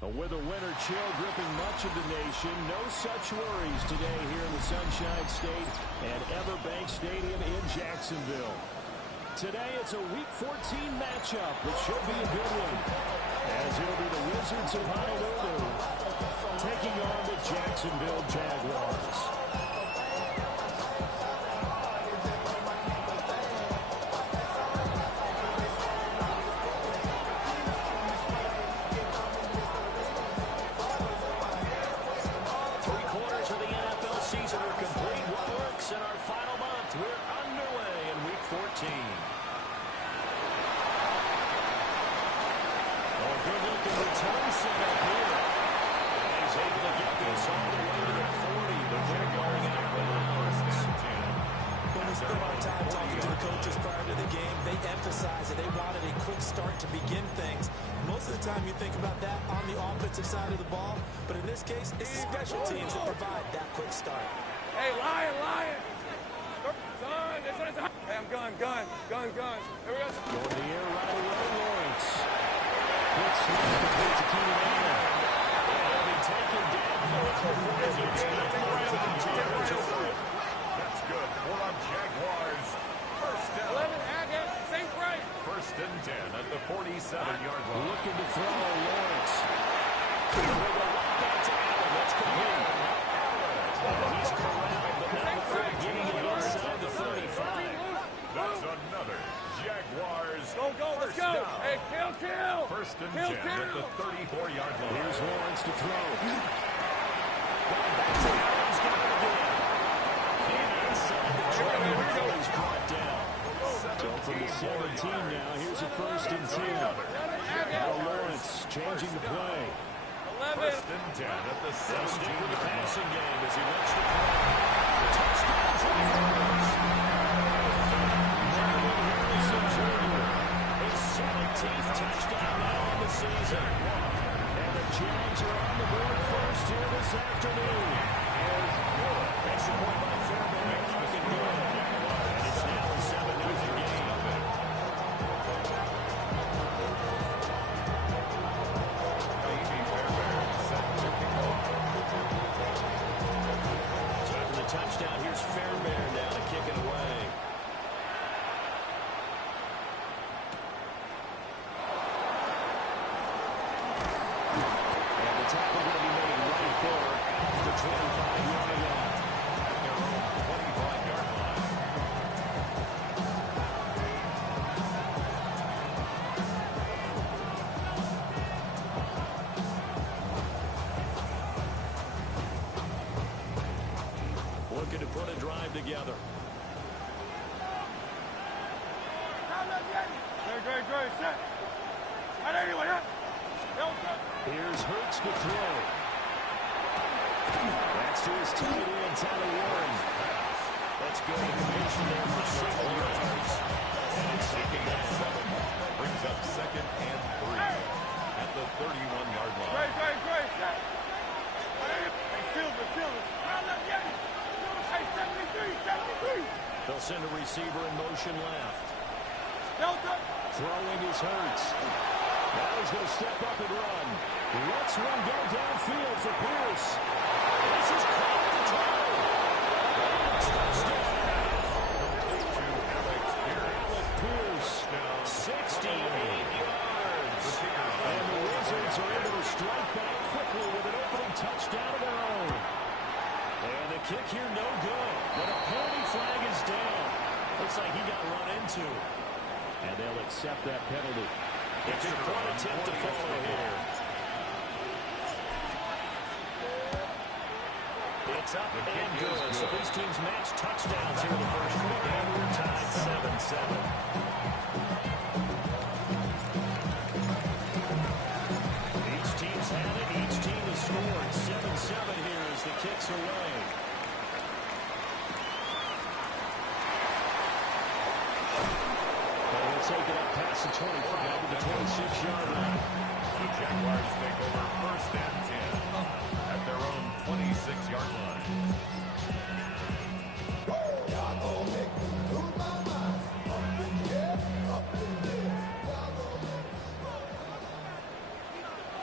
With a winter chill gripping much of the nation, no such worries today here in the Sunshine State at Everbank Stadium in Jacksonville. Today it's a Week 14 matchup, which should be a good one, as it'll be the Wizards of Honolulu taking on the Jacksonville Jaguars. Side of the ball, but in this case, it's the special teams that provide that quick start. Hey, Lion! Gun! Hey, I'm gun. Here we go. Going to the air right away, Lawrence. Quick snap to play to Keenan Allen. They'll be taken down. That's good for our Jaguars. First down. 11, Agate, St. Frank. First and 10 at the 47-yard line. Looking to throw, Lawrence. They go right back to Allen. That's complete. He's corralled, but now before getting it inside the 35. That's another Jaguars. Go, let's go. Down. Hey, kill. First and 10 at the 34-yard line. Here's Lawrence to throw. Going back to Allen. He's got it again. And inside the 20 before he's brought down. So from the 17 now, here's a first and 10. Now Lawrence changing the play. First and 10 at the 17. Stick with the passing game as he looks to throw. Touchdown Jaguars. Marvin Harrison Jr. His 17th touchdown now on the season. And the Jags are on the board first here this afternoon. Extra point by Fairbairn. Looking good. And it's now a 7-0 game. Touchdown. Here's Fairbairn down to kick it away. And the tackle going to be made right there at the 25-yard line. At their own 25-yard line. Looking to put a drive together. Great. Set. Here's Hurts to throw. That's to his tight end, Tyler Warren. Let's go to completion there for 7 yards. And it's second and 7. Brings up second and 3 at the 31-yard line. Great. Set. Hey, Silver. Hey, 73. They'll send a receiver in motion left. Delta. Throwing his Hurts. Now he's going to step up and run. Lets one go downfield for Pierce. This is caught at the drive. Touchdown. Alec Pierce. 68 yards. And the Wizards are able to strike back quickly with an opening touchdown of their own. And the kick here no good. But a penalty flag is down. Looks like he got run into. And they'll accept that penalty. Extra point attempt to follow here. It's up and good. So these teams match touchdowns here in the first quarter. And we're tied 7-7. Each team's had it. Each team has scored. 7-7 here as the kicks away. Take it up past the 25 to the 26-yard line. The Jaguars take over first and 10 at their own 26-yard line.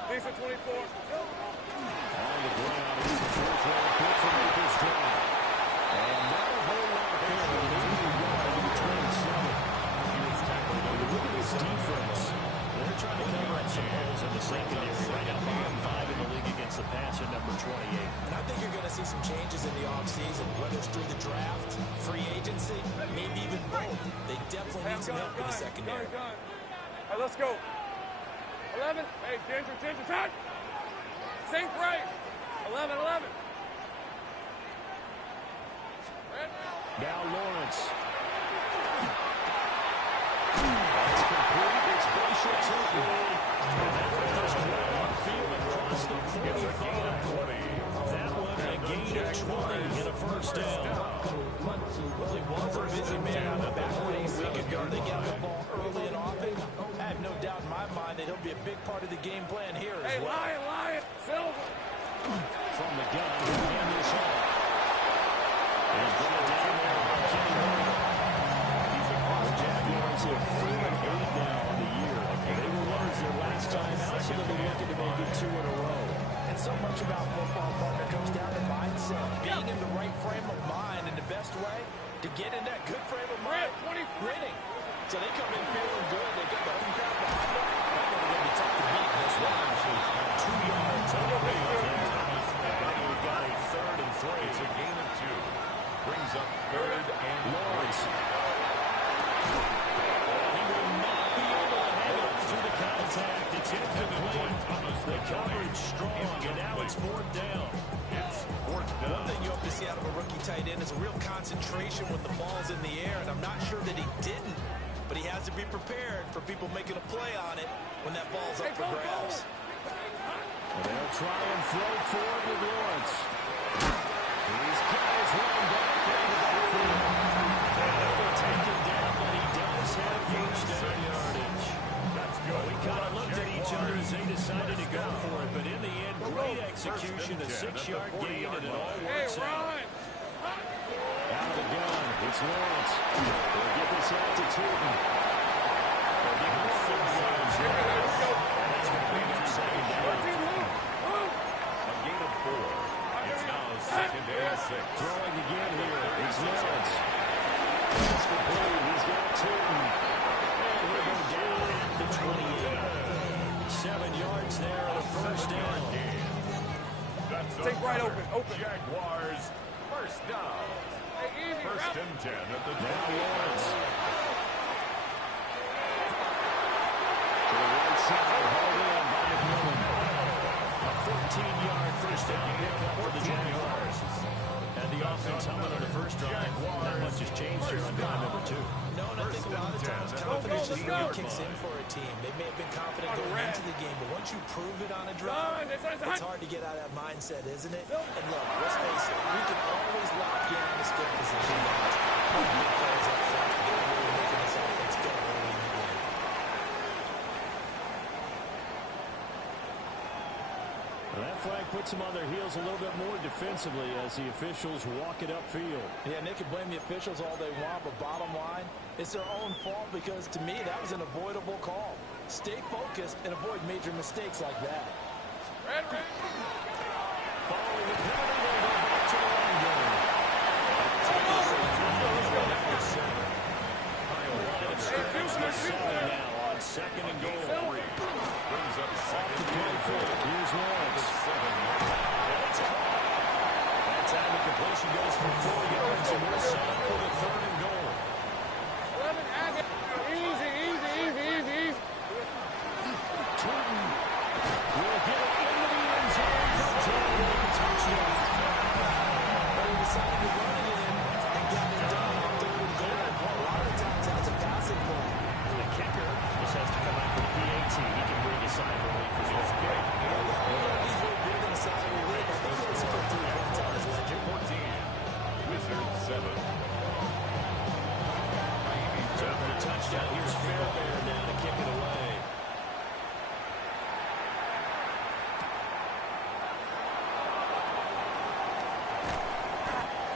These are 24. changes in the offseason, whether it's through the draft, free agency, maybe even both. They definitely need some help in the secondary. All right, let's go. 11. Hey, Ginger, time. Safe break. 11. Now Lawrence. That's complete. It's Brescia Tootin. And that goes right upfield across the 45. That one a gain of 20 and a first down. Well, he was a busy man on the back way a week ago. They got the ball early and often. I have no doubt in my mind that he'll be a big part of the game plan here as well. Hey, Lion, Silver. From the gun, he'll hand this off. And he's brought down there by Kenny Moore. He's across. Jaguars have 4-8 now on the year. They were winners their last time out, so they'll be looking to make it 2 in a row. And so much about football, partner, comes down to mindset. Being in the right frame of mind, and the best way to get in that good frame of mind, winning. So they come in feeling good. They got the home crowd behind them. I know they're going to be tough to beat in this one. 2 yards on the way there. And we've got a 3rd and 3. It's a gain of 2. Brings up 3rd and Lawrence. He will not be able to hang on through the contact. It's incomplete. The coverage strong, and now it's 4th down. It's 4th down. One thing you hope to see out of a rookie tight end is a real concentration when the ball's in the air, and I'm not sure that he didn't, but he has to be prepared for people making a play on it when that ball's up for grabs. They'll try and throw forward with Lawrence. These guys running back into the backfield. They will take him down, but he does have first down yardage. That's good. We kind of looked at each other as they decided to go for it, but in the end, great execution, a 6-yard gain, and it all works out. Out of the gun, it's Lawrence. They'll get this out to Tootin. They'll give him 4 yards here. And it's complete on 2nd down. A gain of 4. It's now 2nd and 6. Throwing again here, it's Lawrence. It's complete, he's got Tootin. And he'll go down at the 28. 7 yards there on a first down. That's Take right open. Jaguars first down. Hey, easy, 1st and 10 at the Now 28. Lawrence. To the right side, hauled in by McMillan. A 14-yard first down pickup for the Jaguars. And the offense humming on the first drive. Not much has changed here on drive number 2. No, and I think a lot of times confidence just really kicks in for a team. They may have been confident going into the game, but once you prove it on a drive, it's hard to get out of that mindset, isn't it? And look, let's face it, we can always lock in on the skill position guys. Put big players up front. They're really making this offense go early in the game. That flag puts them on their heels a little bit more defensively as the officials walk it upfield. Yeah, and they can blame the officials all they want, but bottom line, it's their own fault because, to me, that was an avoidable call. Stay focused and avoid major mistakes like that. Following the penalty, they'll go back to the line game. Now on 2nd and goal. Brings up Off 2nd the and play fake. Here's Lawrence. 7. That's caught. That time the completion goes for 4 yards, and we're set up with a 3rd and goal. Easy. Tootin will get it into the end zone for a touchdown. But he decided to run it in and got it done on 3rd and goal. A lot of times that's a passing play. The kicker just has to come out for the PAT. He can bring a sign of relief as well. He's really big on the side of the league. I think he'll score 3 points on his ledger. 14. Wizards 7. So for the touchdown, here's Fairbairn now to kick it away.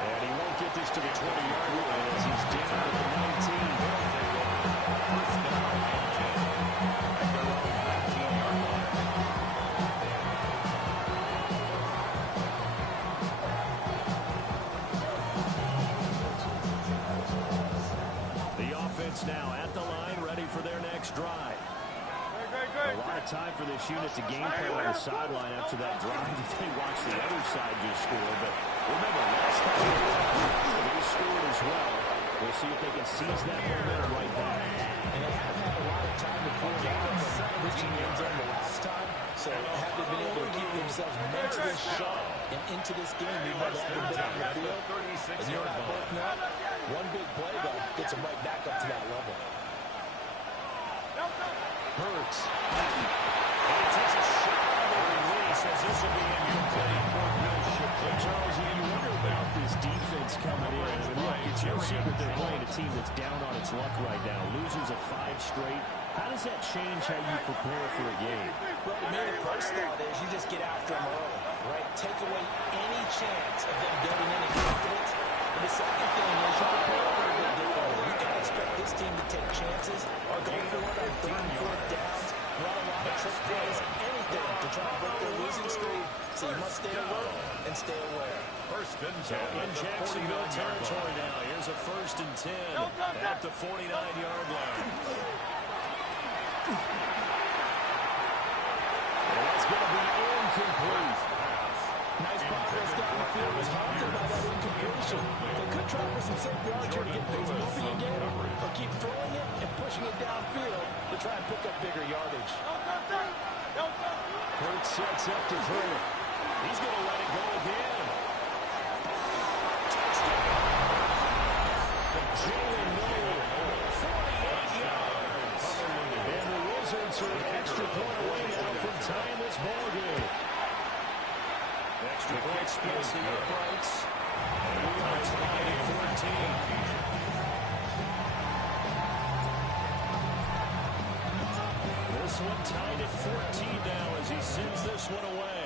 And he won't get this to the 20-yard line as he's down at the 19. First down and 10. At their own 19-yard line. The offense now at the line, ready for their next drive. Great. A lot of not time for this unit to game plan on the sideline after that drive. They watch the other side just score. But remember, last time they scored as well. We'll see if they can seize that momentum right back. And they have had a lot of time to cool down from reaching the end zone the last time. So have they been able to keep themselves mentally sharp and into this game, even though they haven't been on the field? And you and I both know, one big play, though, gets them right back up to that level. Hurts. And he takes a shot on the release as this will be incomplete. Charles, you wonder about this defense coming in. I mean, look, it's no secret they're playing a team that's down on its luck right now. Losers of 5 straight. How does that change how you prepare for a game? Well, to me, the first thought is you just get after them early, right? Take away any chance of them building any confidence. And the second thing is you prepare a little bit differently. You can't expect this team to take chances or go for it on 3rd and 4th downs, run a lot of trick plays, anything to try to break their losing streak. So you must stay alert and stay aware. First and 10. In Jacksonville territory now. Here's a 1st and 10 at the 49-yard line. That's going to be incomplete. Nice progress down the field was halted by that incompletion. They could try for some safe yards here to get things moving again, or keep throwing it and pushing it downfield to try and pick up bigger yardage. Hurts sets up to throw it. He's going to let it go again. Touchdown. Jalen Noel, 48 yards. And the Wizards are an extra point away now from tying this ball game. Extra point splits the uprights. And we are tied at 14. This one tied at 14 now as he sends this one away.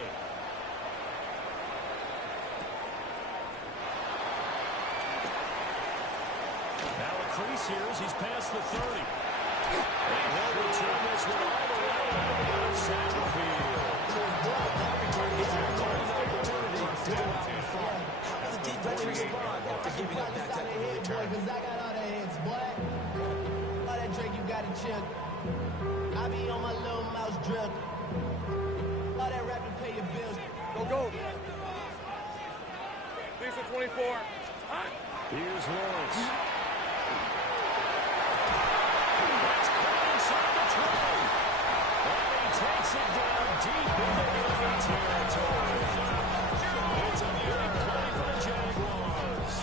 Now a crease here as he's past the 30. And he'll return this one all the way out of the outside the field. How does the defense respond after giving up that type of a return? Because I got all the hits, boy. All that Drake, you got to chill. I be on my little mouse drip. All that rap to pay your bills. Go. Lisa 24. Here's Lawrence. That's caught inside the 20. And he takes it down deep into enemy territory. It's a big play for the Jaguars.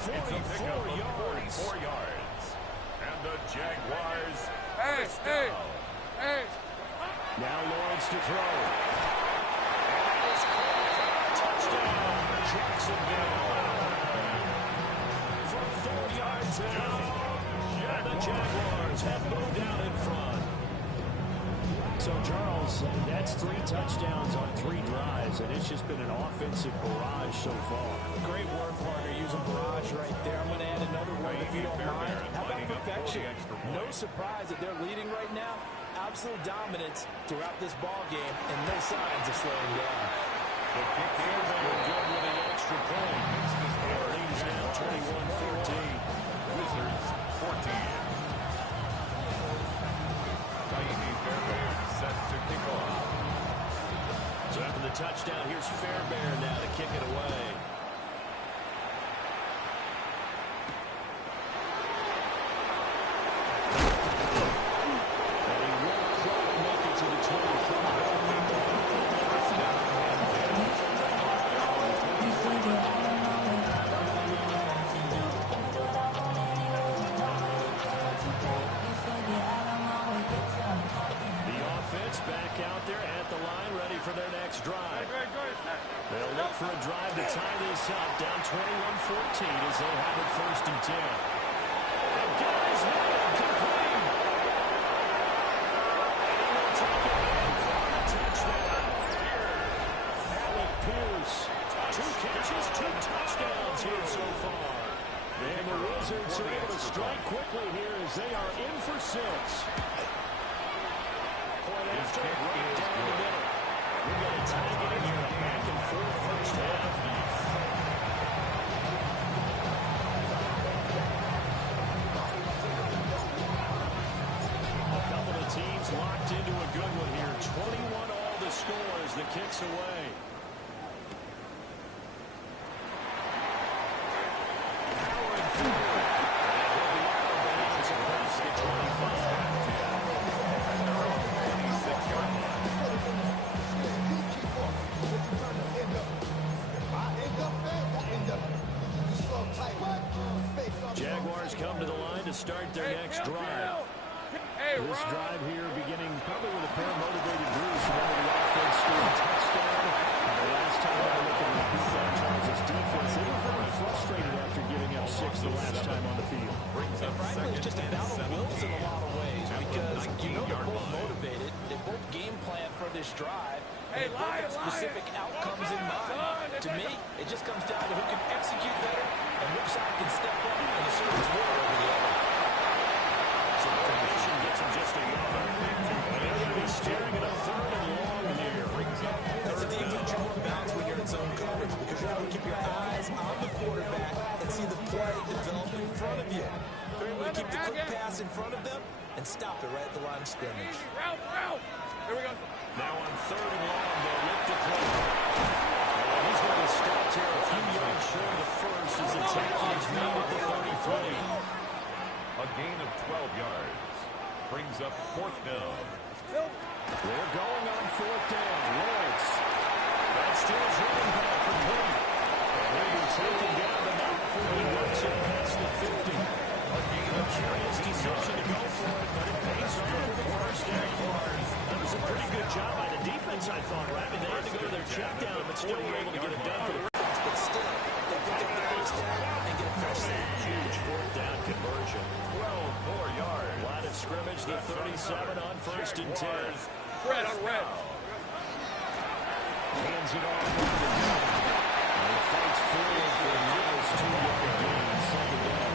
44 yards. 44 yards. And the Jaguars. Hey. Now Lawrence to throw. And that is caught. Touchdown, Jacksonville. From 4 yards out. And the Jaguars have moved out in front. So, Charles, that's 3 touchdowns on 3 drives, and it's just been an offensive barrage so far. Great work, partner, using barrage right there. I'm going to add another one if you don't mind. How about perfection? No surprise that they're leading right now. Absolute dominance throughout this ball game, and no signs of slowing down. The kick here, they were good with an extra point. Our lead is now 21-14. Wizards 14. Taimi Fairbairn set to kick off. So after the touchdown, here's Fairbairn now to kick it away. And he won't quite make it to the 25. The offense back out there at the line, ready for their next drive. They'll look for a drive to tie this up, down 21-14 as they'll have it 1st and 10. And guys, complete. And they'll take it in for a touchdown. Alec Pierce, 2 catches, 2 touchdowns here so far. And the Wizards are able to strike quickly here as they are in for 6. Right down the middle. We've got a tie game here, a back-and-forth first half. A couple of teams locked into a good one here 21 all the scores. The kick's away. Powering forward. And he'll be out of bounds across the 25. Jaguars come to the line to start their next drive. This drive here beginning probably with a pair of motivated Bruce. Remember the offense scored a touchdown. The last time I looked at the Chargers defense, they were very frustrated after giving up 6 the last time on the field. And frankly, it's just a battle of wills in a lot of ways because you know they're both motivated. They both game plan for this drive. And they both have specific outcomes in mind. To me, it just comes down to who can execute better and which side can step up and assert its will over the other. So the formation gets him just a yard. And they're going to be staring at a 3rd and long here. That's a defense you want to bounce when you're in zone coverage because you want to keep your eyes on the quarterback and see the play develop in front of you. They're able to keep the quick pass in front of them and stop it right at the line of scrimmage. Here we go. Now on 3rd and long, they'll lift the play. And he's going to stop here a few yards short of the first as the tackle is made at the 33. A gain of 12 yards. Brings up 4th down. They're going on 4th down. Lawrence. That's to his running back complete. And they'll be taken down about 40 yards past the 50. A curious decision to go for it, but it pays off for the first down. That was a pretty good job by the defense, I thought, right? I mean, they had to go to their check down, but still were able to get it done for the But still, they pick up the first down and get a fresh down. huge 4th down conversion. 12 more yards. Line of scrimmage, the 37 on 1st and 10. Red on red. Hands it off over the gun. And he fights forward for a nice 2-yard gain. 2nd down.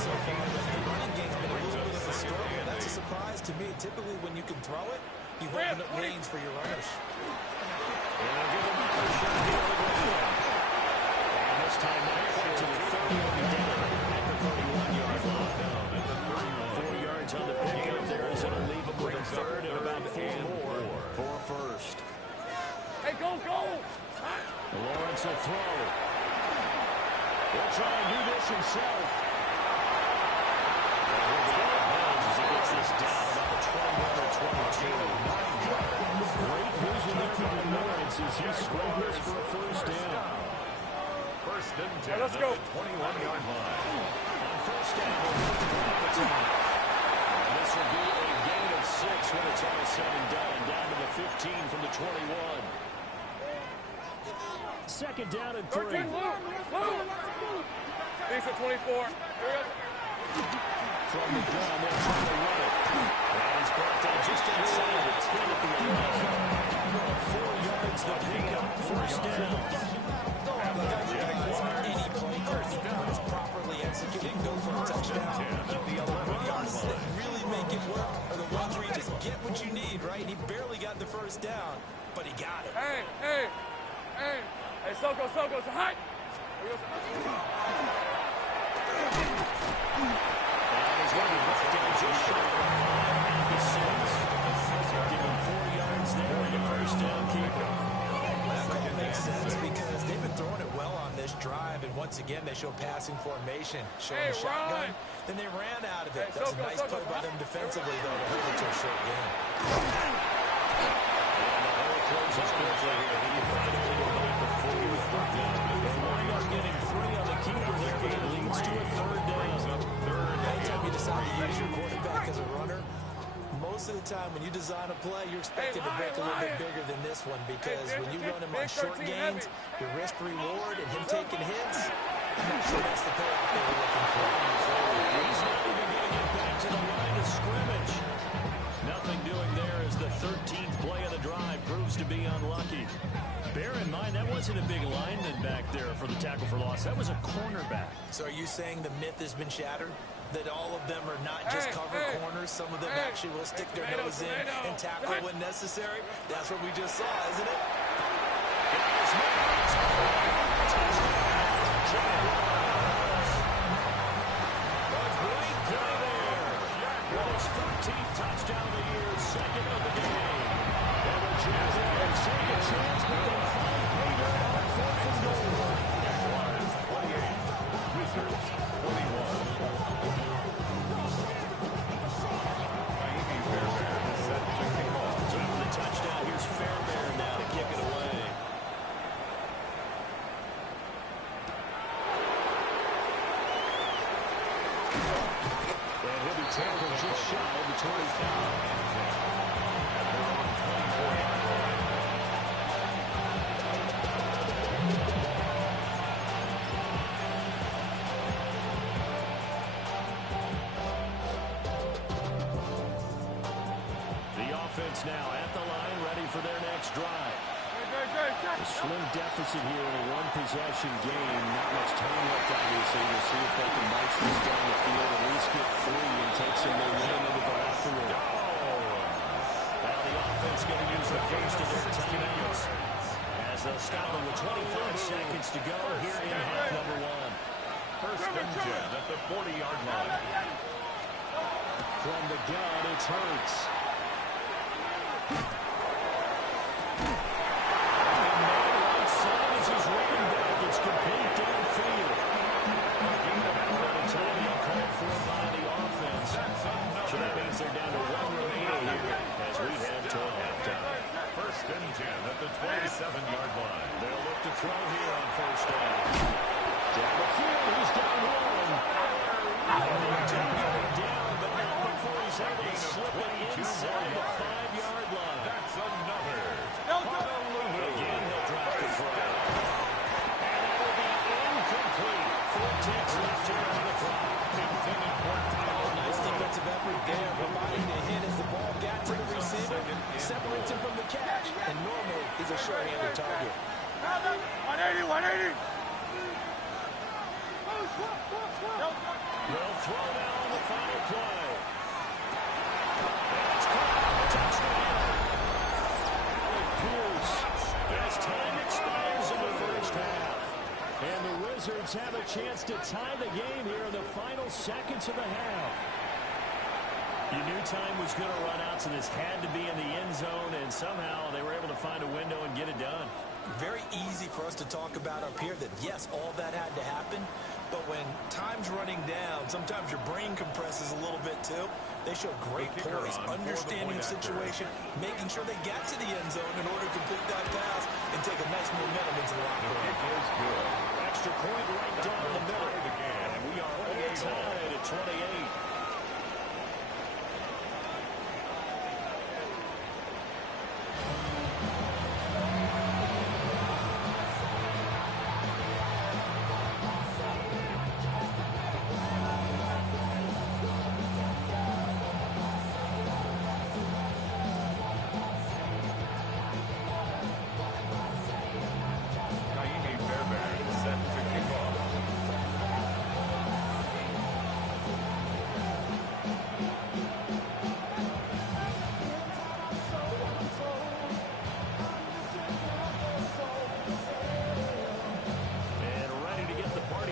The running game's been a little bit of a struggle. That's a surprise to me. Typically, when you can throw it, you open up lanes for your runners. And they'll give him another shot here on the ground. And this time not quite to the 30 down at the 31-yard line. 4 yards on the pickup there as it'll leave him with a 3rd and about 4 more for a first. Hey, go! Lawrence will throw. He'll try and do this himself. And he'll be out of bounds as he gets this down about the 21 or 22. Great vision there by Lawrence as he scrambles for a first down. 1st and 10 let's go. at the 21-yard line. On first down, we'll put the ball on the top. And this will be a gain of 6 when it's all said and done. Down to the 15 from the 21. 2nd down and 3. 13, Luke. Decent 24. Here we go. From the gun, they'll try to run it. And he's brought down just inside the 10 at the 11. 4 yards the pickup. First down. Any play when it's properly executed, go for a touchdown. The runs that really make it work are the ones where you just get what you need, right? He barely got the first down, but he got it. Hey, Soko, so high. Here we go. And he's going to be left down just short of the 6. Give him 4 yards there and a first down keeper. That call makes sense because they've been throwing it well on this drive, and once again they show passing formation, showing the shotgun. Then they ran out of it. That's a nice play by them defensively, though, to hold it to a short game. And the hole closes quickly here. He can finally go back to 4 with the gun. They wind up getting 3 on the keeper there, but it leads to a 3rd down. Anytime you decide to use your quarterback as a runner, most of the time when you design a play, you're expected to break a little bit bigger than this one because when you run him on short gains, your risk-reward and him taking hits, I'm not sure that's the payoff they were looking for. He's not even going to get back to the line of scrimmage. Nothing doing there as the 13th play of the drive proves to be unlucky. Bear in mind, that wasn't a big lineman back there for the tackle for loss. That was a cornerback. So are you saying the myth has been shattered? That all of them are not just cover corners? Some of them actually will stick their nose in and tackle when necessary? That's what we just saw, isn't it? A great play there. With his 13th touchdown of the tackle just shy of the 25. Now at the line, ready for their next drive. A slim deficit here in a one-possession game. Not much time left, obviously. We'll see if they can march this down the field, at least get 3 and take some momentum into the afternoon. Now the offense going to use the first of their timeouts as they'll stop them with 25 seconds to go here in half number 1. First and 10 at the 40-yard line. From the gun, it's Hurts. It's complete downfield. Antonio called for by the offense. So that means they're down to 1 remaining here as we head toward halftime. First and 10 at the 27-yard line. They'll look to throw here on first down. Down the field, he's down 1. And they do get him down, but not before he's able to slip it inside the 5-yard line. That's another. Again, he'll drop the throw. Incomplete. 4 ticks left to run the clock. Nice defensive effort there, providing the hit as the ball got to the receiver, separates him from the catch, and normally he's a sure-handed target. 180, 180. They'll throw now on the final play. It's caught. Touchdown. Alec Pierce. As time expires in the first half. And the Wizards have a chance to tie the game here in the final seconds of the half. You knew time was going to run out, so this had to be in the end zone, and somehow they were able to find a window and get it done. Very easy for us to talk about up here that, yes, all that had to happen, but when time's running down, sometimes your brain compresses a little bit too. They show great poise, understanding the situation, making sure they get to the end zone in order to complete that pass and take a nice momentum into the locker room. It is good. Extra point right down the middle. And we are all tied at 28.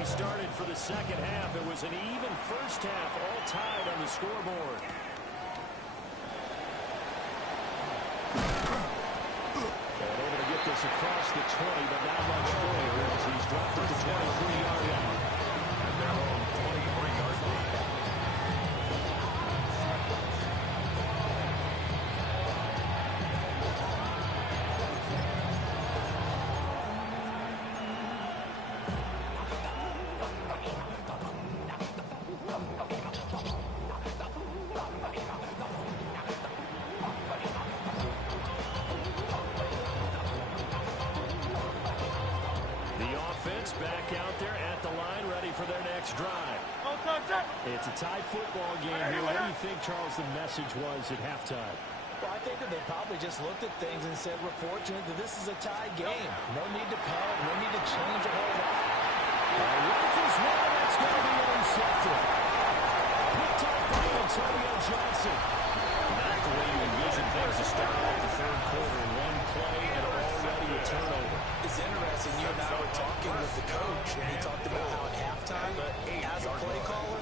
Started for the second half. It was an even first half, all tied on the scoreboard. And able to get this across the 20, but not much further as he's dropped it to 23-yard line. At their own 23-yard line. Back out there at the line, ready for their next drive. It's a tie football game here. What do you think, Charles, the message was at halftime? Well, I think that they probably just looked at things and said, we're fortunate that this is a tie game. No need to panic, no need to change a whole lot. Rifles one, that's going to be intercepted. Picked up by Antonio Johnson. Not the way you envision things to start off the third quarter. One play and already a turnover. It's interesting. You and I were talking with the coach, and he talked about how at halftime, as a play caller,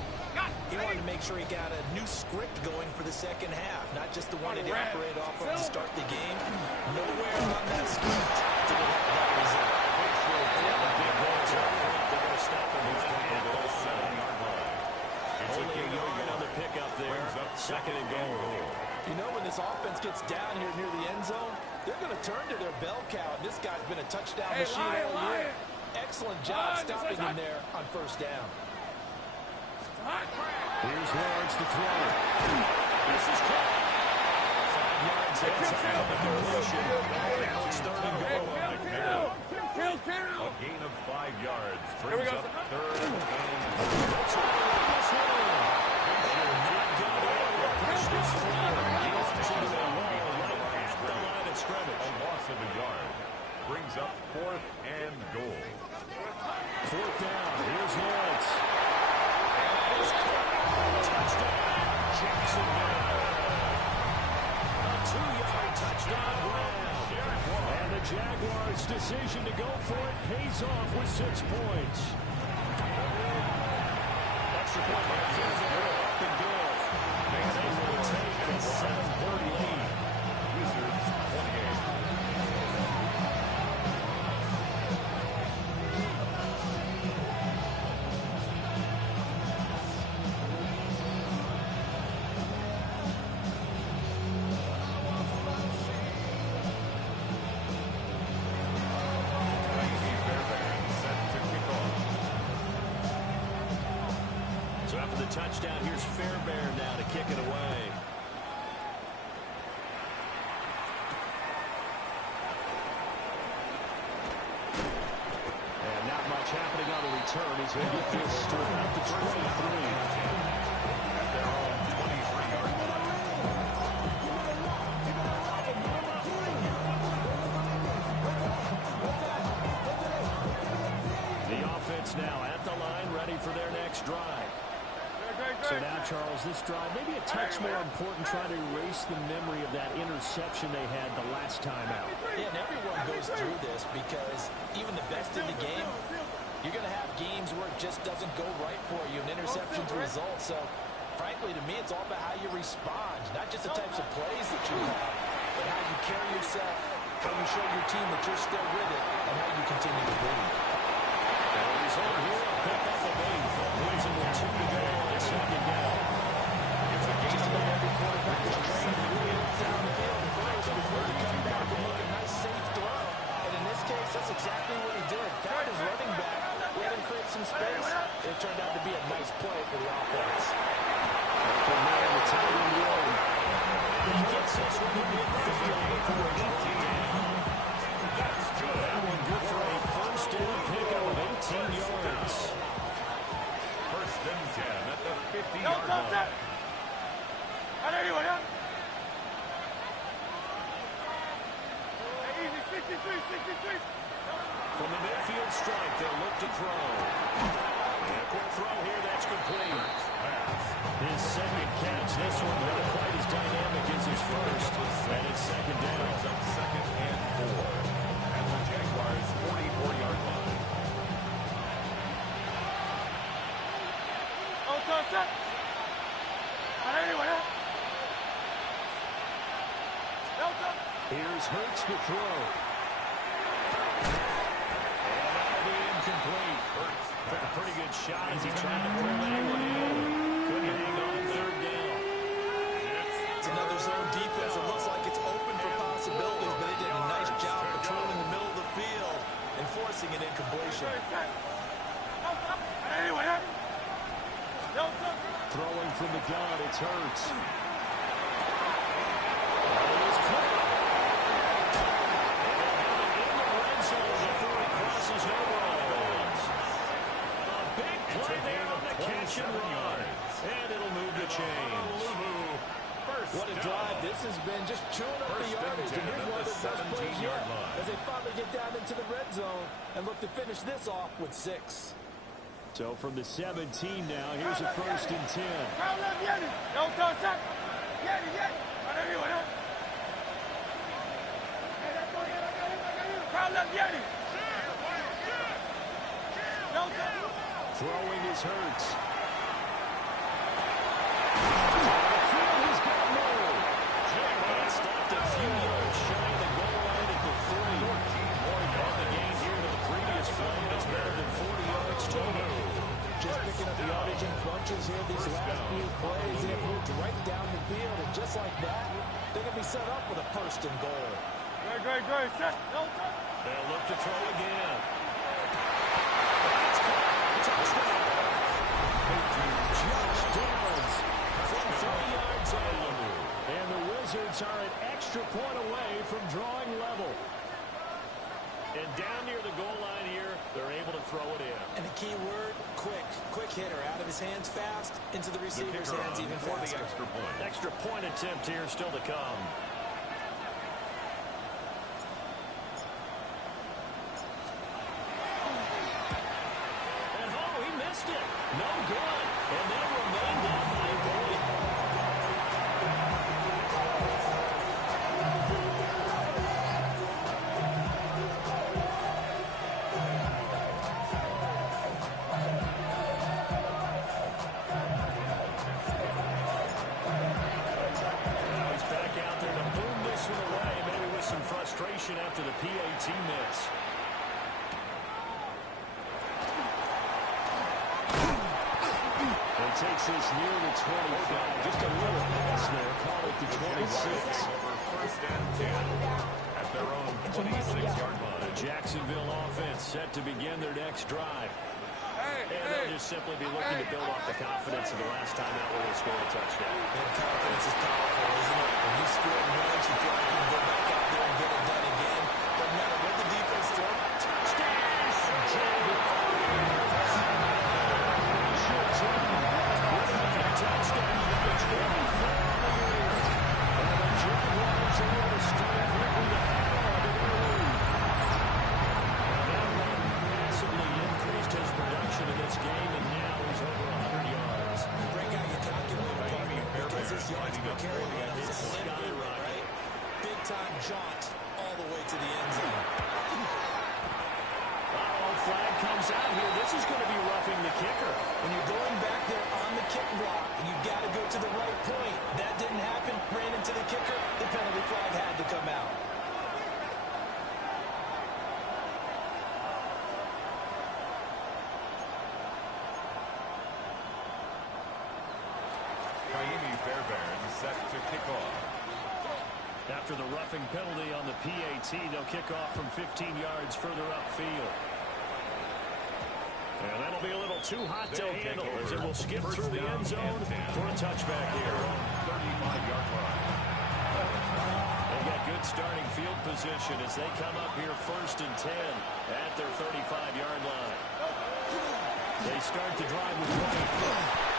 he wanted to make sure he got a new script going for the second half, not just the one that he operated off of to start the game. Nowhere on that script did it have that result. The big runs up front, they're going to stop him at the 7-yard line. Only a yard on the pickup there. Second and goal. You know, when this offense gets down here near the end zone, they're going to turn to their bell cow. This guy's been a touchdown machine all year. Excellent job stopping him there on first down. Here's Lawrence to throw. This is caught. 5 yards outside of the completion. It's third and goal on McNair. A gain of 5 yards brings up third and a loss of a yard brings up 4th and goal. 4th down. Here's Lawrence. Touchdown, Jacksonville. A 2-yard touchdown round. And the Jaguars' decision to go for it pays off with 6 points. Extra point by Fairbairn, up and good. They will take a 7-point lead. Wizards 28. So after the touchdown, here's Fairbairn now to kick it away. And not much happening on the return. He's going to get this to about the 23. At their own 23-yard line. The offense now at the line, ready for their next drive. So now, Charles, this drive maybe a touch more important, trying to erase the memory of that interception they had the last time out. Yeah, and everyone goes through this because even the best in the game, you're going to have games where it just doesn't go right for you, and interceptions result. So, frankly, to me, it's all about how you respond, not just the types of plays that you have, but how you carry yourself, how you show your team that you're still with it, and how you continue to lead. He's on here, pick up the bait. Losing with 2 to go on 2nd down. Just about every quarterback is trained to really look down the field first before you come back and make a nice, safe throw. And in this case, that's exactly what he did. Found his running back, let him create some space. It turned out to be a nice play for the offense. Open man, the tight end one. He gets this one in midfield before a touchdown. That's good. That one good for a first down pickup of 18 yards. First and 10 at the 50-yard line. From the midfield strike, they'll look to throw. And a quick throw here, that's complete. His second catch, this one not quite as dynamic as his first. And it's 2nd down. Up 2nd and 4 at the Jaguars' 44-yard line. Here's Hurts to throw. And that'll be incomplete. Hurts took a pretty good shot as he tried to pull that one in. Couldn't hang on 3rd down. It's another zone defense. It looks like it's open for possibilities, but they did a nice job controlling the middle of the field and forcing an incompletion. Throwing from the gun, it's Hurts. And it'll move the chains. What a drive this has been, just chewing up the yardage. And here's one of the best plays yet as they finally get down into the red zone and look to finish this off with 6. So from the 17 now, here's a 1st and 10. Throwing is Hurts. He's got more. And stopped a few yards shy of the goal line at the 3. More on the gain here to the previous play. That's better than 40 yards total. Just picking up the yardage in bunches here these last few plays. They have moved right down the field, and just like that, they can be set up with a 1st and goal. They'll look to throw again. Touchdown. throw it in. And the key word, quick. Quick hitter. Out of his hands fast, into the receiver's hands even faster. Extra point attempt here still to come. And oh, he missed it. No good. And they remained at 5 point. Frustration after the PAT miss. He takes this near the 25. Just a little pass there. Call it the 26. Over first and 10 at their own 26-yard line. The Jacksonville offense set to begin their next drive. And they'll just simply be looking to build off the confidence of the last time out where they scored a touchdown. And confidence is powerful, isn't it? When you score once, you feel like you can go back out there and get it done again. No matter what the defense throws. Touchdown! Massively increased his production in this game, and now he's over 100 yards. Break out your calculator, partner, because this yards per carry run up significantly, right? Big-time jaunt all the way to the end zone. Flag comes out here. This is going to be roughing the kicker. When you're going back there on the kick block, you've got to go to the right point. That didn't happen. Ran into the kicker. The penalty flag had to come out. Miami Fairbairn set to kick off. After the roughing penalty on the PAT, they'll kick off from 15 yards further upfield. And that'll be a little too hot to handle as it will skip through the end zone for a touchback here. 35-yard line. They got good starting field position as they come up here first and 10 at their 35-yard line. They start to drive with White.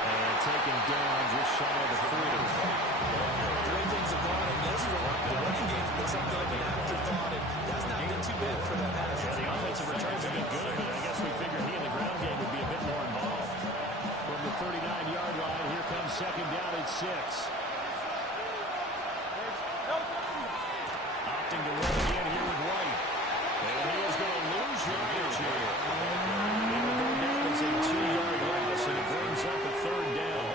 And taken down just shy of the 30. The way things have gone in this one, the running game's been something of an afterthought, and that's not been too bad for that pass. Yeah, the offensive returns have been good, but I guess we figured he in the ground game would be a bit more involved. From the 39-yard line, here comes second down at 6. Opting to run again here with White. And he is going to lose yardage here. It will go down as a 2-yard loss, and it brings up a third down.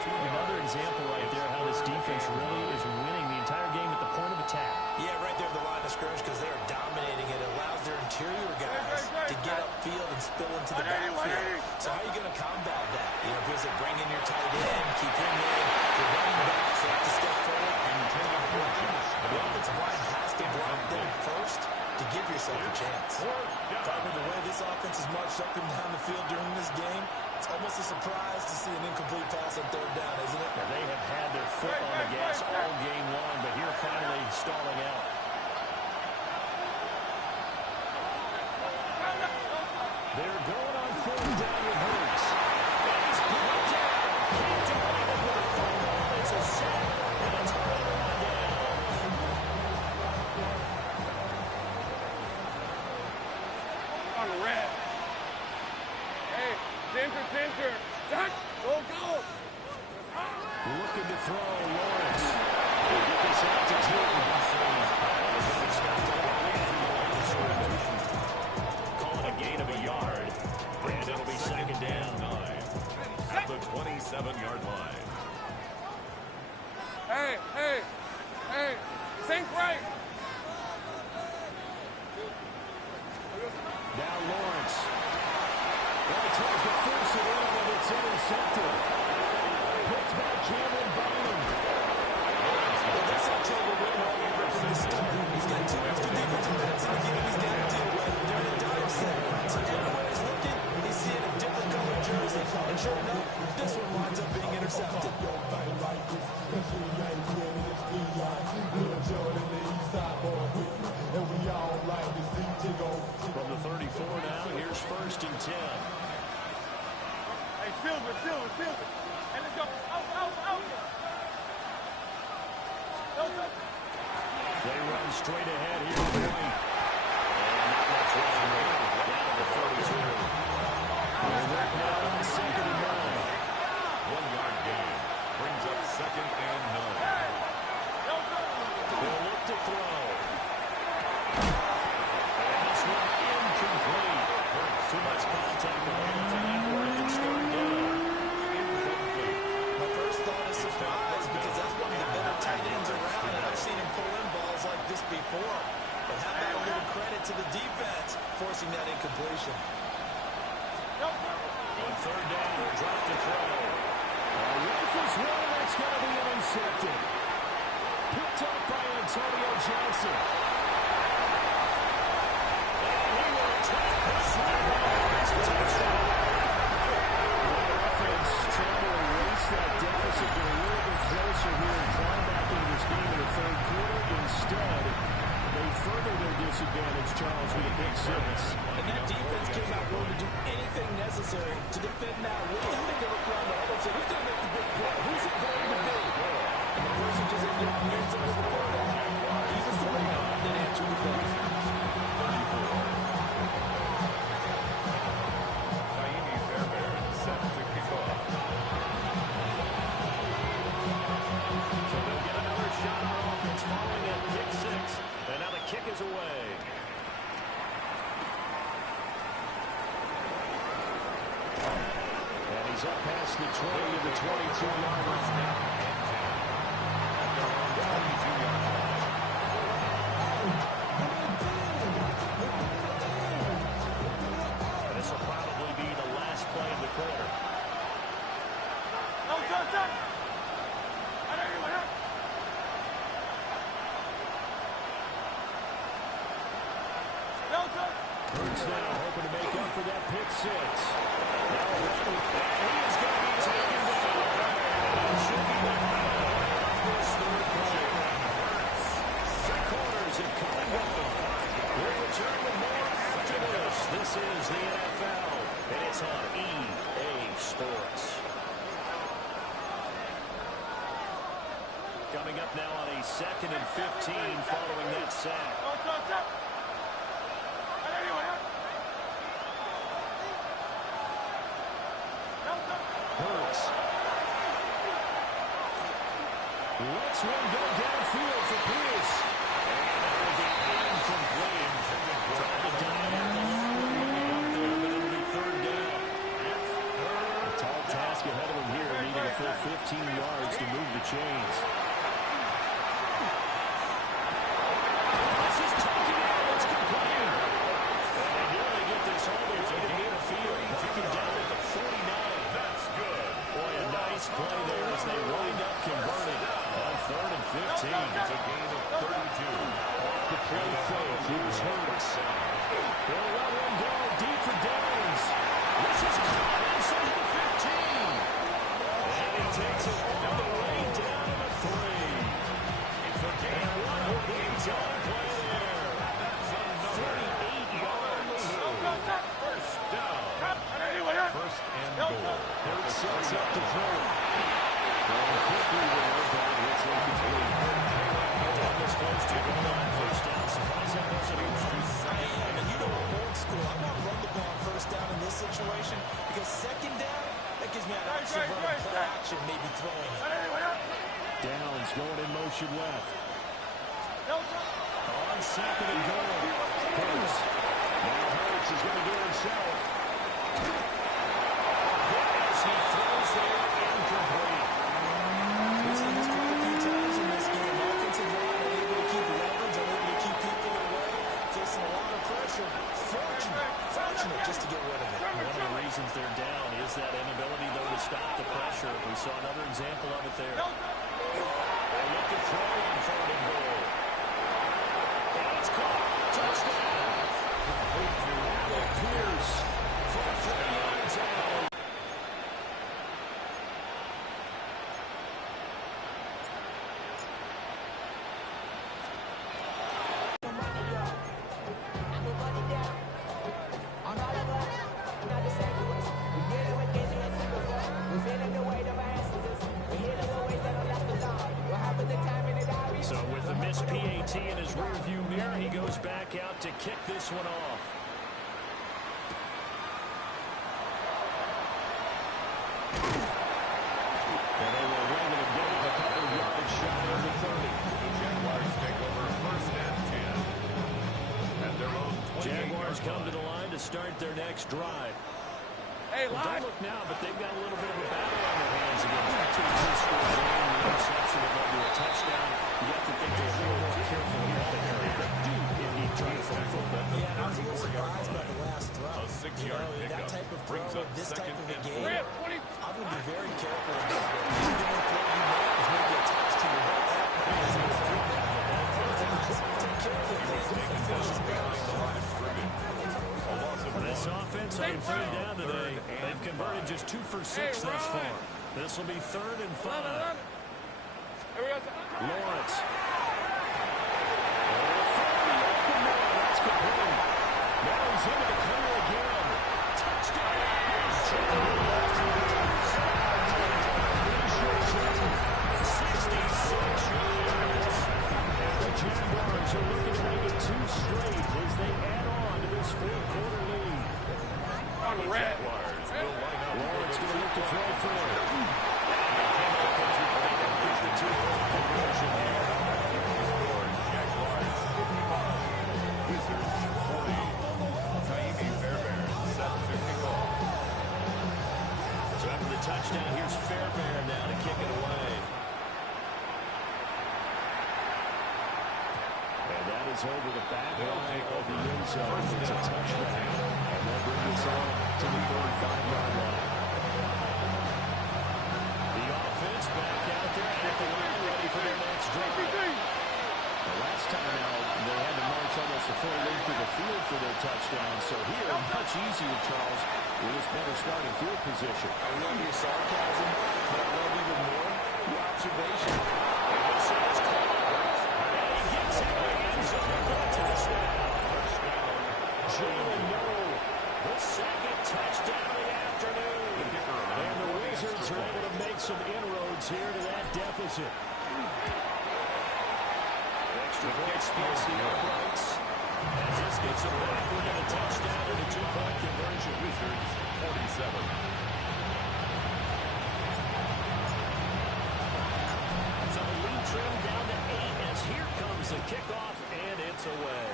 Another example right there how this defense really is winning the entire game at the point of attack. Yeah, right there at the line of scrimmage because they are dominating it. It allows their interior guys to get upfield and spill into the backfield. So how are you going to combat that? You know, because they bring in your tight end, keep him in, your running backs, they have to step forward and take a block. The offensive line has to block them first to give yourself a chance. Probably the way this offense has marched up and down the field during this game, it's almost a surprise to see an incomplete pass on third down, isn't it? Yeah, they have had their foot on the gas all game long, but here finally stalling out. They're going on fourth down with Hurts. He's brought down. Can't do anything with a fumble. It's a sack, and it's right on down. On the red. Hey, Ginger. Jack, go. Looking to throw Lawrence. He'll get this out to Jordan. Calling a gain of a yard. And it'll be second down. 9 at the 27-yard line. Hey, think right. Now Lawrence. Well, he tries to force it in, and it's intercepted. Picked by Cameron Bynum. Well, that's how trouble went all over from the start. and 10. Hey, Silver. And let's go. Out. They run straight ahead here at point. And not much running there. Down to the 42. We're back now on 2nd and 9. 1-yard gain. Brings up 2nd and 9. They'll look to throw. And this one incomplete. Too much contact to hold to that one. It's 3rd down. My first thought is surprise because that's one of the better tight ends around, and I've seen him pull in balls like this before. But how about a little credit to the defense forcing that incompletion? On 3rd down, they'll drop to throw. Rifles one, that's going to be intercepted. Picked up by Antonio Johnson. And he will attack this one. It's a touchdown. The offense trying to erase that deficit, get a little bit closer here and climb back into this game in the 3rd quarter. Instead, they further their disadvantage, Charles, with a big 6. And that defense came out willing to do anything necessary to defend that win. I think they look around the huddle and say, who's going to make the big play? Who's it going to be? And the person just ended up ends up with the quarterback. He was the leader that answered the call. Naimi Fairbairn set to kick off. So they'll get another shot on offense following that pick 6. And now the kick is away. And he's up past the 20 to the 22-yard line. This will probably be the last play of the quarter. Hurts now, hoping to make up for that pick 6. Now running, and he is going to be taken down. It should be the this 3rd play. 3 quarters have come and gone. We'll return with more after this. This is the NFL, and it's on EA Sports. Coming up now on a 2nd and 15 following that sack. Hurts. Let's one go downfield for Pierce. And that will be incomplete. Tried to dive at the long way out there, but it'll be 3rd down. A tall task ahead of him here, needing a full 15 yards to move the chains. This is taken out. It's complete. And they nearly get this all the way to midfield. Taken down at the 49. That's good. Boy, a nice play there as they wind up converting on 3rd and 15. It's a gain of 32. The play fake. Here's Hurts. They'll let one go deep for Downs. This is caught inside the 15. And he takes it all the way down to the 3. It's a gain And what a big time play there. That's another 38 yards. 1st down. 1st and goal. Hurts sets up to throw it. Throwing quickly there, but it's incomplete. Down this close to goal line. 1st down. Surprise that wasn't I am, and you know I'm old school. I want to run the ball on 1st down in this situation because 2nd down, that gives me an option of running play action, maybe throwing it. Downs going in motion left. On 2nd and goal. Hurts. Now Hurts is going to do it himself. Yes, he throws there incomplete. We've seen this quite a few times in this game. Offensive line unable to keep leverage, unable to keep people away, facing a lot of pressure. Fortunate just to get rid of it. One of the reasons they're down is that inability, though, to stop the pressure. We saw another example of it there. They look to throw on 3rd and goal. And it's caught. Touchdown. Pierce for 3 yards out. his rearview mirror. He goes back out to kick this one off. And they were able to get him a couple of yards shy of the 30. The Jaguars take over first and 10. At their own 28-yard Jaguars come to line. the line to start their next drive. Hey, Well, line. don't look now, but they've got a little bit of a battle on their hands again. Back to a two-score game, the interception of under a touchdown. You have to think they're a little more careful here if they do indeed try to throw the football. Yeah, I was a little surprised by the last throw. A 6-yard that pickup type of brings throw, up this type second of a and game, Rip, 20. I'm going to be very careful about it. Even if the throw you make is maybe attached to your hip, take care of the thing and finish this thing off. This offense on third down today, they've converted just 2 for 6 thus far. This will be 3rd and 5. Here we go. Lawrence. That's complete. Now he's into the clear again. Touchdown. 66 yards. And the Jaguars are looking to make it 2 straight as they add on to this 4th-quarter lead. On red. Jaguars will line up. Lawrence going to look to throw for it. Get the 2-point conversion here. Jaguars 55. Wizards 40. Taimi Fairbairn set to kick off. So after the touchdown, here's Fairbairn now to kick it away. And that is over the back line of the end zone. It's a touchdown. And they'll bring this on to the 35-yard line. The offense back out there at the line, ready for their next drive. The last time out, they had to march almost a full length of the field for their touchdown. So here, much easier, Charles, with this better starting field position. I love your sarcasm, but I love even more your observation. And this is caught. And he gets it in the end zone for a touchdown. Jalen Noel, the 2nd touchdown of the afternoon. And the Wizards are able to make some inroads here to that deficit. Extra point splits the uprights. As this gets it back, we're going to touchdown to the 2-point conversion. Wizards 47. So the lead trimmed down to 8 as here comes the kickoff, and it's away.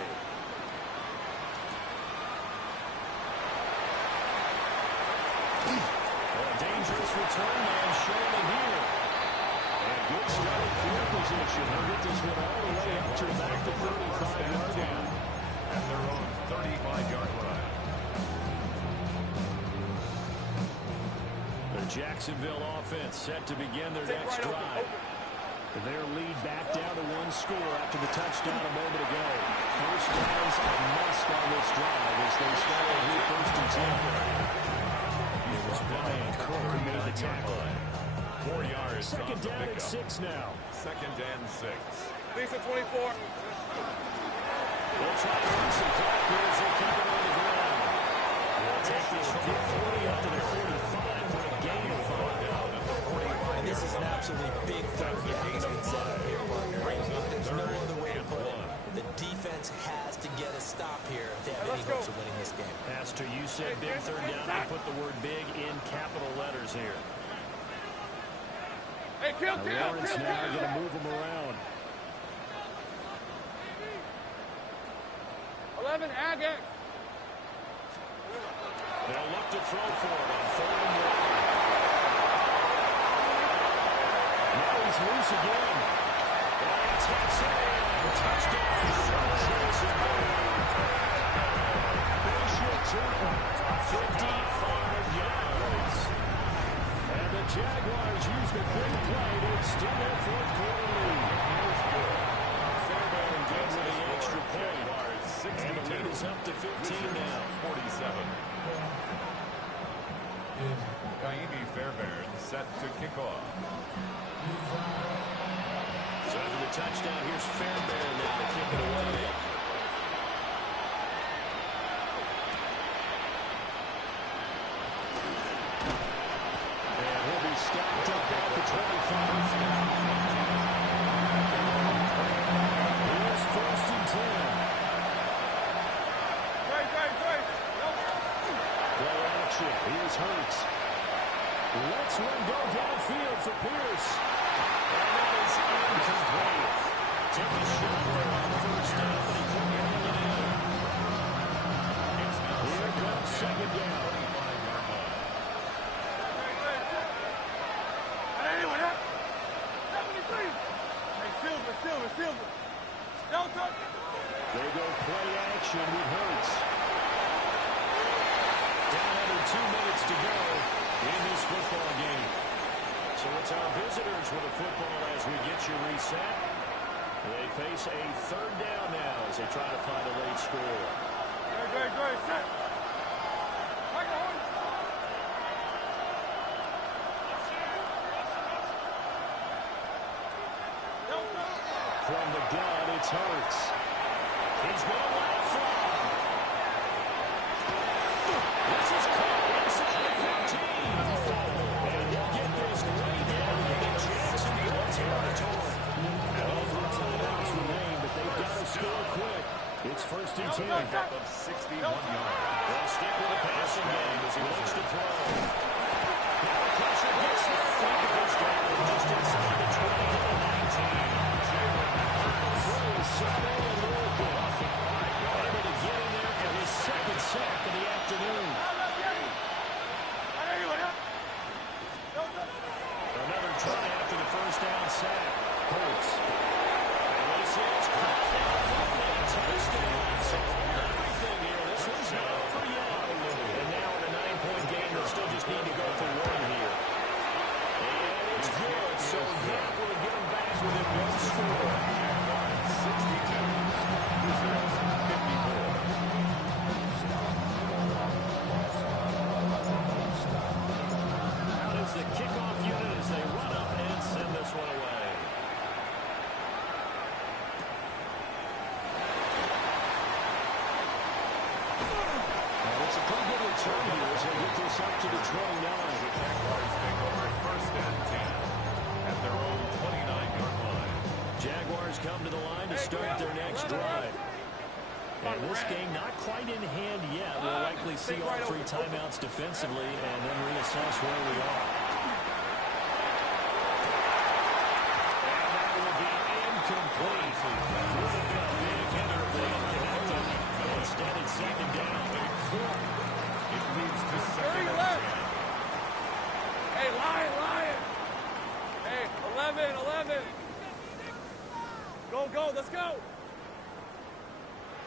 A dangerous return man showing it here. And good starting field position. He'll get this one all the way up to back to 35-yard line. At their own 35-yard line. The Jacksonville offense set to begin their next drive. Their lead back down to 1 score after the touchdown a moment ago. First downs a must on this drive as they start a new 1st and 10. It was Brian Cook who made the tackle. 4 yards. 2nd down and 6 now. 2nd and 6. Lisa 24. They'll try to run some clock here as they keep it on the ground. They'll take this from the 40 up to the 45 for a gain of 5. And this is an absolutely big third down that's been set up here, partner. There's no other way to put it. The defense has to get a stop here if they have any hopes of winning this game. Pastor, you said big 3rd down. I put the word big in capital letters here. Hey, kill. Lawrence now going to move them around. 11, Agate. They'll look to throw for it on 3rd and 1. Now he's loose again. And it's hit. Touchdown. Bishop 55 yards. And the Jaguars use the big play to extend their 4th-quarter lead. Fairbairn good with the extra point. And the lead is up to 15 now. 47. Taimi Fairbairn set to kick off. So after the touchdown, here's Fairbairn now to kick it away. And he'll be stopped up at the 25. Here's 1st Play action. Here's Hurts. Let's one go downfield for Pierce. And that is incomplete. Took a shot there on first down, but he couldn't hold it in. Here comes second down. Silver. They go play action with Hurts. Down under 2 minutes to go in this football game. So it's our visitors with the football as we get you reset. They face a third down now as they try to find a late score. Great. Set. From the gun, it's Hurts. He's going to let it fly. This is caught inside the 15. And he'll get this way down into Jacksonville territory. All 3 timeouts remain, but they've got to score quick. It's first and 10. Of 61 yards. They'll stick with the passing game as he looks to throw. Now the pressure gets there. He goes down just inside the 20 to the 19. Able to get in there for his second sack of the afternoon. Another try after the first down sack. Hurts. And this is caught down for a touchdown. So everything here. This one's not over yet. And now in a 9-point game, they'll still just need to go for one here. And it's good. So that will get them back within one score. 62. Visitors 54. Out is the kickoff unit as they run up and send this one away. Well, it's a pretty good return here as they get this up to the 29. The Jaguars take over first and 10 at their own 29-yard line. Jaguars come to the line to start their next drive. And this game not quite in hand yet. We'll likely see all 3 timeouts defensively and then reassess where we are. And that will be incomplete. Would have been a big hitter if they had connected. Instead, it's second down. It leads to second and 10. Hey, Lion. Hey, 11. Go, let's go.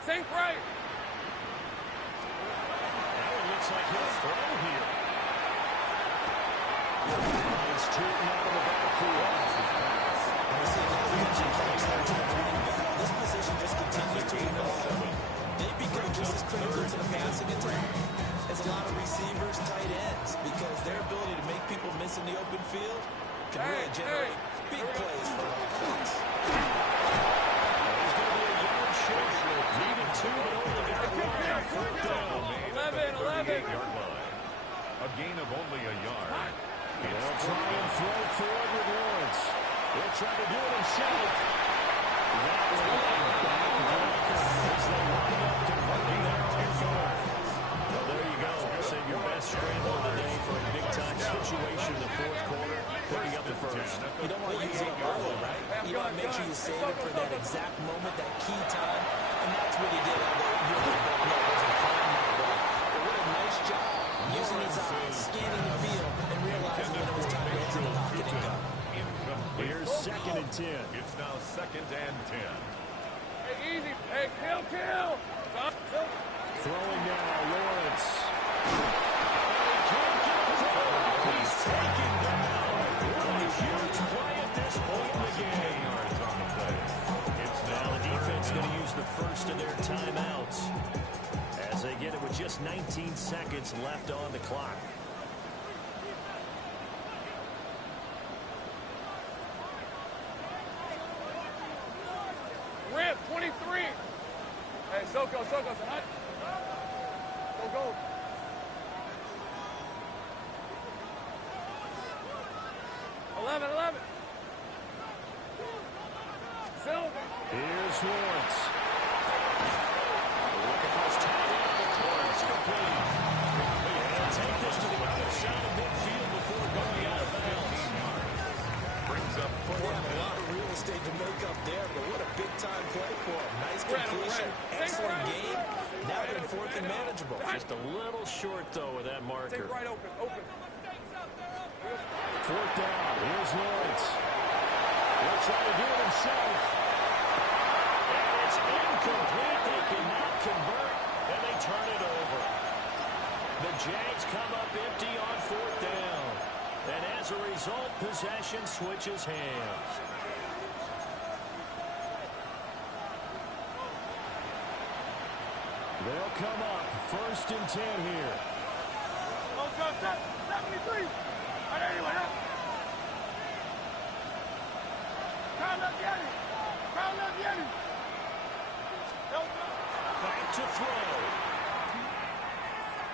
Sink right. Now it looks like he'll throw here. Finds Turton out of the backfield. This position just continues to evolve. They become just as critical to the passing attack as a lot of receivers, tight ends, because their ability to make people miss in the open field can really generate big plays for offense. He's going to be a yard short. Needed 2, but only got 1. Fourth down. 11. 38-yard line. A gain of only a yard. They'll try and throw forward with Lawrence. He'll try to do it himself. That will back blocker as they wind up converting their own fourth. Well, there you go. Save your best scramble of the day for a big-time situation in the fourth quarter. Picking up the first. You don't want to use it early, right? You want to make sure you save it for that exact moment, that key time. And that's what he did. But what a nice job using his eyes, scanning the field, and realizing when it was time to enter the pocket and go. Here's second and 10. It's now second and 10. Hey, easy. Hey, kill. Throwing now, Lawrence. He can't get through. He's taken down. What a huge play at this point in the game. Yards on the play. It's Now the defense going to use the first of their timeouts as they get it with just 19 seconds left on the clock. Rip, 23. Hey, Soko, son. Go. 11. Silver. Here's Lawrence. short, though, with that marker. Take right open. Fourth down. Here's Lawrence. He'll try to do it himself. And it's incomplete. They cannot convert, and they turn it over. The Jags come up empty on fourth down. And as a result, possession switches hands. They'll come up 1st and 10 here. Oh, go, 73. Anyway, up. Back to throw.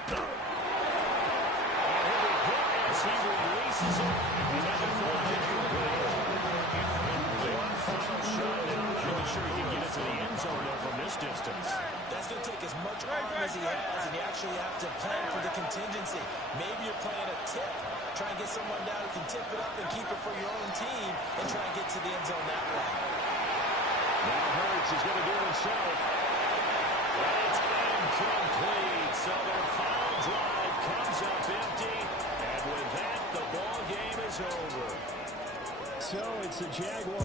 And he'll be hit as he releases it. And then the throw incomplete. One final shot now. Not really sure he can get it to the end zone, though, from this distance. That's going to take as much arm as he has, and you actually have to plan for the contingency. Maybe you're playing a tip. Try and get someone down who can tip it up and keep it for your own team and try and get to the end zone that way. Now Hurts is going to do it himself. And it's incomplete. So their final drive comes up empty. And with that, the ball game is over. So it's the Jaguars.